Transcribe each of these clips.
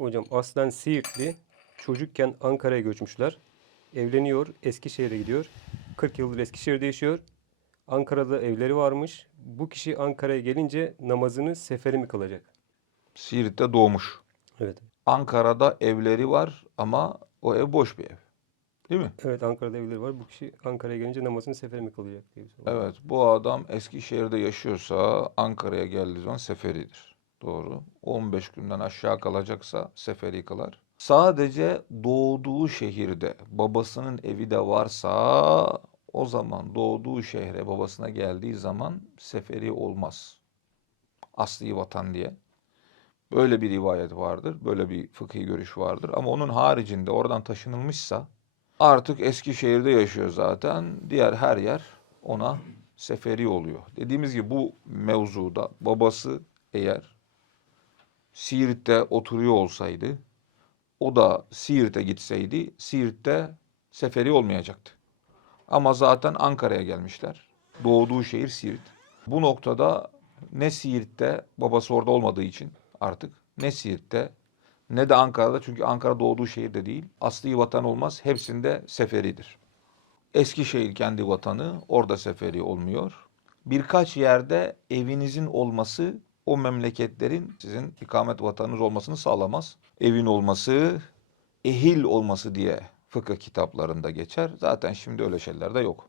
Hocam aslen Siirtli. Çocukken Ankara'ya göçmüşler. Evleniyor, Eskişehir'e gidiyor. 40 yıldır Eskişehir'de yaşıyor. Ankara'da evleri varmış. Bu kişi Ankara'ya gelince namazını seferi mi kılacak? Siirt'te doğmuş. Evet. Ankara'da evleri var ama o ev boş bir ev. Değil mi? Evet Ankara'da evleri var. Bu kişi Ankara'ya gelince namazını seferi mi kılacak diye bir soru. Evet, bu adam Eskişehir'de yaşıyorsa Ankara'ya geldiği zaman seferidir. Doğru. 15 günden aşağı kalacaksa seferi kılar. Sadece doğduğu şehirde babasının evi de varsa o zaman doğduğu şehre babasına geldiği zaman seferi olmaz. Asli vatan diye. Böyle bir rivayet vardır. Böyle bir fıkhi görüş vardır. Ama onun haricinde oradan taşınılmışsa artık Eskişehir'de yaşıyor zaten. Diğer her yer ona seferi oluyor. Dediğimiz gibi bu mevzuda babası eğer Siirt'te oturuyor olsaydı o da Siirt'e gitseydi Siirt'te seferi olmayacaktı. Ama zaten Ankara'ya gelmişler. Doğduğu şehir Siirt. Bu noktada ne Siirt'te babası orada olmadığı için artık ne Siirt'te ne de Ankara'da çünkü Ankara doğduğu şehirde değil. Asli vatan olmaz. Hepsinde seferidir. Eskişehir kendi vatanı orada seferi olmuyor. Birkaç yerde evinizin olması o memleketlerin sizin ikamet vatanınız olmasını sağlamaz. Evin olması, ehil olması diye fıkıh kitaplarında geçer. Zaten şimdi öyle şeyler de yok.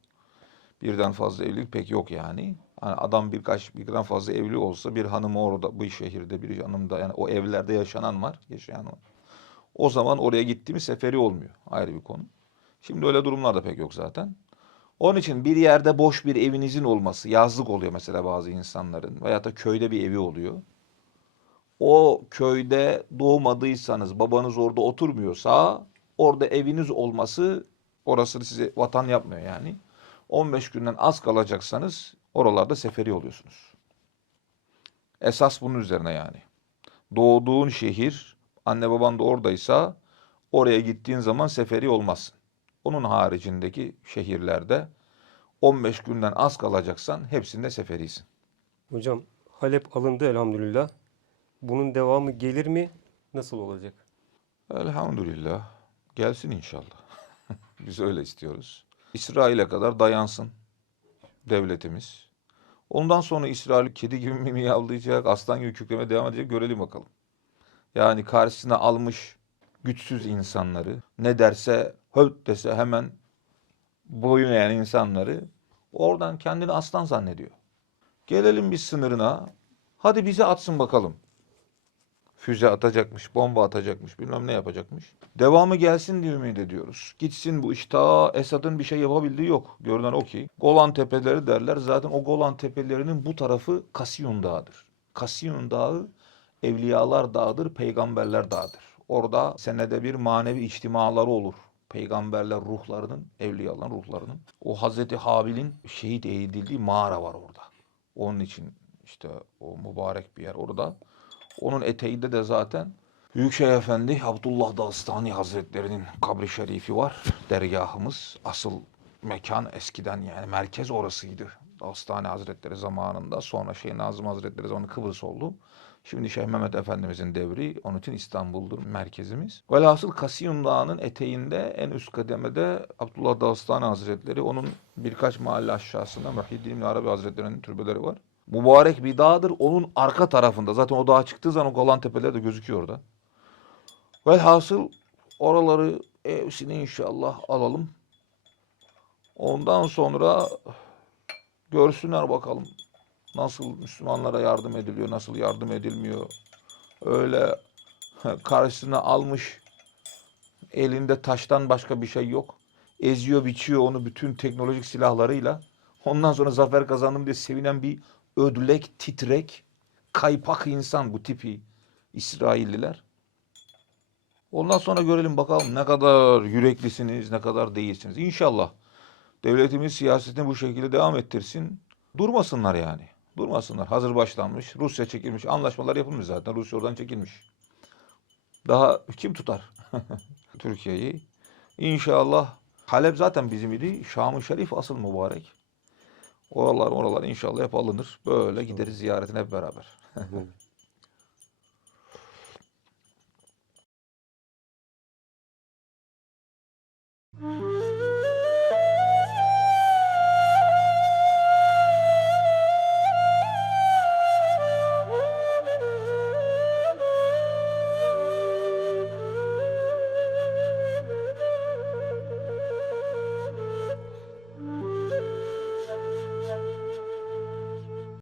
Birden fazla evlilik pek yok yani. Hani adam birkaç birden fazla evli olsa bir hanım orada bu şehirde bir hanımda yani o evlerde yaşanan var, yaşayan var. O zaman oraya gitti mi seferi olmuyor. Ayrı bir konu. Şimdi öyle durumlar da pek yok zaten. Onun için bir yerde boş bir evinizin olması, yazlık oluyor mesela bazı insanların veya da köyde bir evi oluyor. O köyde doğmadıysanız, babanız orada oturmuyorsa, orada eviniz olması orasını size vatan yapmıyor yani. 15 günden az kalacaksanız oralarda seferi oluyorsunuz. Esas bunun üzerine yani. Doğduğun şehir, anne baban da oradaysa oraya gittiğin zaman seferi olmazsın. Onun haricindeki şehirlerde 15 günden az kalacaksan hepsinde seferisin. Hocam Halep alındı elhamdülillah. Bunun devamı gelir mi? Nasıl olacak? Elhamdülillah. Gelsin inşallah. Biz öyle istiyoruz. İsrail'e kadar dayansın devletimiz. Ondan sonra İsrail kedi gibi mi miyavlayacak, aslan gibi kükremeye devam edecek görelim bakalım. Yani karşısına almış güçsüz insanları, ne derse höt dese hemen boyun eğen insanları oradan kendini aslan zannediyor. Gelelim biz sınırına, hadi bize atsın bakalım. Füze atacakmış, bomba atacakmış, bilmem ne yapacakmış. Devamı gelsin diye ümit ediyoruz. Gitsin bu iş. Ta Esad'ın bir şey yapabildiği yok. Görünen o ki. Golan Tepeleri derler. Zaten o Golan Tepelerinin bu tarafı Kasiyun Dağı'dır. Kasiyun Dağı Evliyalar Dağı'dır, Peygamberler Dağı'dır. Orada senede bir manevi içtimaları olur. Peygamberler ruhlarının, evliyaların ruhlarının. O Hazreti Habil'in şehit edildiği mağara var orada. Onun için işte o mübarek bir yer orada. Onun eteğinde de zaten Büyükşehir Efendi Abdullah Dağıstani Hazretleri'nin kabri şerifi var. Dergahımız. Asıl mekan eskiden yani merkez orasıydı. Dağıstani Hazretleri zamanında. Sonra Şeyh Nazım Hazretleri zamanında Kıbrıs oldu. Şimdi Şeyh Mehmet Efendimizin devri. Onun için İstanbul'dur merkezimiz. Velhasıl Kasiyun Dağı'nın eteğinde en üst kademede Abdullah Dağıstani Hazretleri. Onun birkaç mahalle aşağısında Muhyiddin Arabi Hazretleri'nin türbeleri var. Mübarek bir dağdır. Onun arka tarafında. Zaten o dağa çıktığı zaman o Golan Tepeleri de gözüküyor orada. Velhasıl oraları hepsini inşallah alalım. Ondan sonra görsünler bakalım nasıl Müslümanlara yardım ediliyor, nasıl yardım edilmiyor. Öyle karşısına almış elinde taştan başka bir şey yok. Eziyor, biçiyor onu bütün teknolojik silahlarıyla. Ondan sonra zafer kazandım diye sevinen bir ödlek, titrek, kaypak insan bu tipi İsrailliler. Ondan sonra görelim bakalım ne kadar yüreklisiniz, ne kadar değilsiniz. İnşallah devletimiz siyasetini bu şekilde devam ettirsin. Durmasınlar yani. Durmasınlar. Hazır başlanmış. Rusya çekilmiş. Anlaşmalar yapılmış zaten. Rusya oradan çekilmiş. Daha kim tutar Türkiye'yi? İnşallah Halep zaten bizim idi. Şam-ı Şerif asıl mübarek. Oralar oralar inşallah hep alınır. Böyle gideriz ziyaretine hep beraber. Thank you.